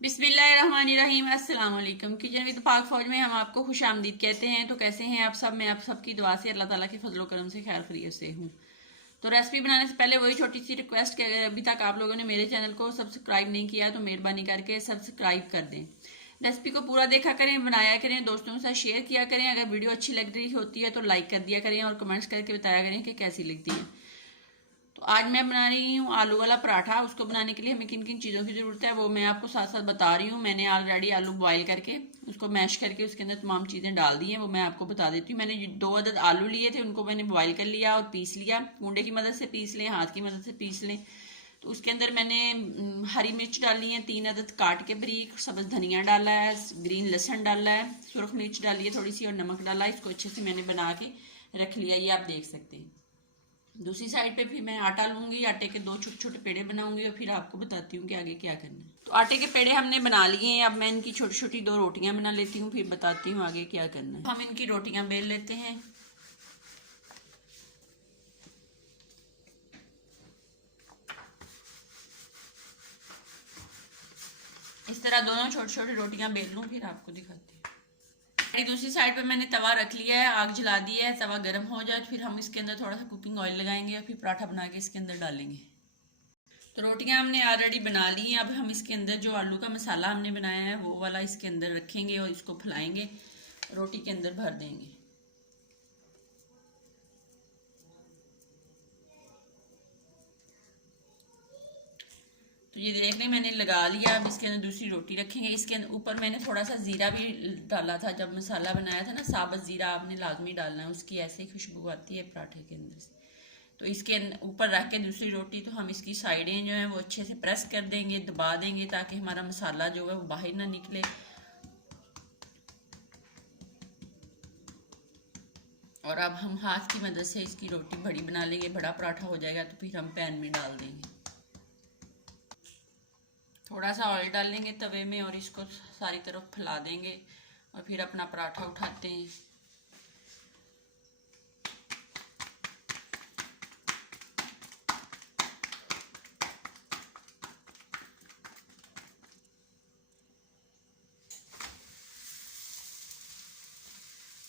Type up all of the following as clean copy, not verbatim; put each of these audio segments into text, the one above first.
बिस्मिल्लाहिर्रहमानिर्रहीम। अस्सलाम वालेकुम। किचन विद पाक फौज में हम आपको खुश आमदीद कहते हैं। तो कैसे हैं आप सब? मैं आप सबकी दुआ से अल्लाह ताला के फजलो करम से खैर खैरियत से हूँ। तो रेसिपी बनाने से पहले वही छोटी सी रिक्वेस्ट कि अगर अभी तक आप लोगों ने मेरे चैनल को सब्सक्राइब नहीं किया तो मेहरबानी करके सब्सक्राइब कर दें। रेसिपी को पूरा देखा करें, बनाया करें, दोस्तों के साथ शेयर किया करें। अगर वीडियो अच्छी लग रही होती है तो लाइक कर दिया करें और कमेंट्स करके बताया करें कि कैसी लगती है। तो आज मैं बना रही हूँ आलू वाला पराठा। उसको बनाने के लिए हमें किन किन चीज़ों की ज़रूरत है वो मैं आपको साथ साथ बता रही हूँ। मैंने ऑलरेडी आलू बॉईल करके उसको मैश करके उसके अंदर तमाम चीज़ें डाल दी हैं, वो मैं आपको बता देती हूँ। मैंने 2 अदद आलू लिए थे, उनको मैंने बॉईल कर लिया और पीस लिया। कूंडे की मदद से पीस लें, हाथ की मदद से पीस लें। तो उसके अंदर मैंने हरी मिर्च डाली है 3 अदद काट के बारीक, सब्ज़ धनिया डाला है, ग्रीन लहसुन डाला है, सुरख मिर्च डाली है थोड़ी सी और नमक डाला है। इसको अच्छे से मैंने बना के रख लिया, ये आप देख सकते हैं। दूसरी साइड पे फिर मैं आटा लूंगी, आटे के 2 छोटे छोटे पेड़े बनाऊंगी और फिर आपको बताती हूँ कि आगे क्या करना है। तो आटे के पेड़े हमने बना लिए हैं, अब मैं इनकी छोटी छोटी 2 रोटियां बना लेती हूँ, फिर बताती हूँ आगे क्या करना है। हम इनकी रोटियां बेल लेते हैं। इस तरह दोनों छोटी छोटी रोटियां बेल लूँ, फिर आपको दिखाती हूँ। दूसरी साइड पे मैंने तवा रख लिया है, आग जला दी है। तवा गर्म हो जाए तो फिर हम इसके अंदर थोड़ा सा कुकिंग ऑयल लगाएंगे और फिर पराठा बना के इसके अंदर डालेंगे। तो रोटियां हमने ऑलरेडी बना ली हैं। अब हम इसके अंदर जो आलू का मसाला हमने बनाया है वो वाला इसके अंदर रखेंगे और इसको फैलाएंगे, रोटी के अंदर भर देंगे। तो ये देख लें मैंने लगा लिया। अब इसके अंदर दूसरी रोटी रखेंगे। इसके अंदर ऊपर मैंने थोड़ा सा ज़ीरा भी डाला था जब मसाला बनाया था ना, साबुत ज़ीरा आपने लाजमी डालना है, उसकी ऐसे ही खुशबू आती है पराठे के अंदर से। तो इसके ऊपर रख के दूसरी रोटी तो हम इसकी साइडें जो हैं वो अच्छे से प्रेस कर देंगे, दबा देंगे ताकि हमारा मसाला जो है वो बाहर ना निकले। और अब हम हाथ की मदद से इसकी रोटी बड़ी बना लेंगे। बड़ा पराठा हो जाएगा तो फिर हम पैन में डाल देंगे। थोड़ा सा ऑयल डाल लेंगे तवे में और इसको सारी तरफ फैला देंगे और फिर अपना पराठा उठाते हैं।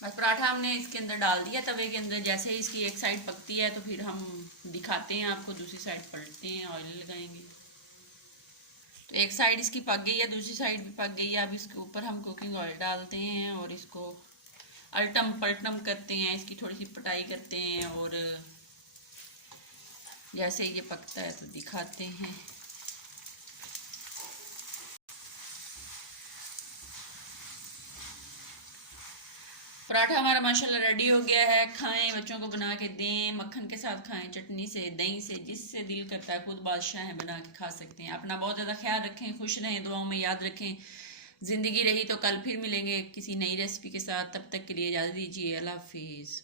बस पराठा हमने इसके अंदर डाल दिया तवे के अंदर। जैसे ही इसकी एक साइड पकती है तो फिर हम दिखाते हैं आपको, दूसरी साइड पलटते हैं, ऑयल लगाएंगे। तो एक साइड इसकी पक गई है, दूसरी साइड भी पक गई है। अब इसके ऊपर हम कुकिंग ऑयल डालते हैं और इसको अल्टम पलटम करते हैं, इसकी थोड़ी सी पटाई करते हैं और जैसे ये पकता है तो दिखाते हैं। पराठा हमारा माशाल्लाह रेडी हो गया है। खाएं, बच्चों को बना के दें, मक्खन के साथ खाएं, चटनी से, दही से, जिससे दिल करता है। खुद बादशाह है, बना के खा सकते हैं। अपना बहुत ज़्यादा ख्याल रखें, खुश रहें, दुआओं में याद रखें। ज़िंदगी रही तो कल फिर मिलेंगे किसी नई रेसिपी के साथ। तब तक के लिए इजाज़त दीजिए। अल्लाह हाफिज़।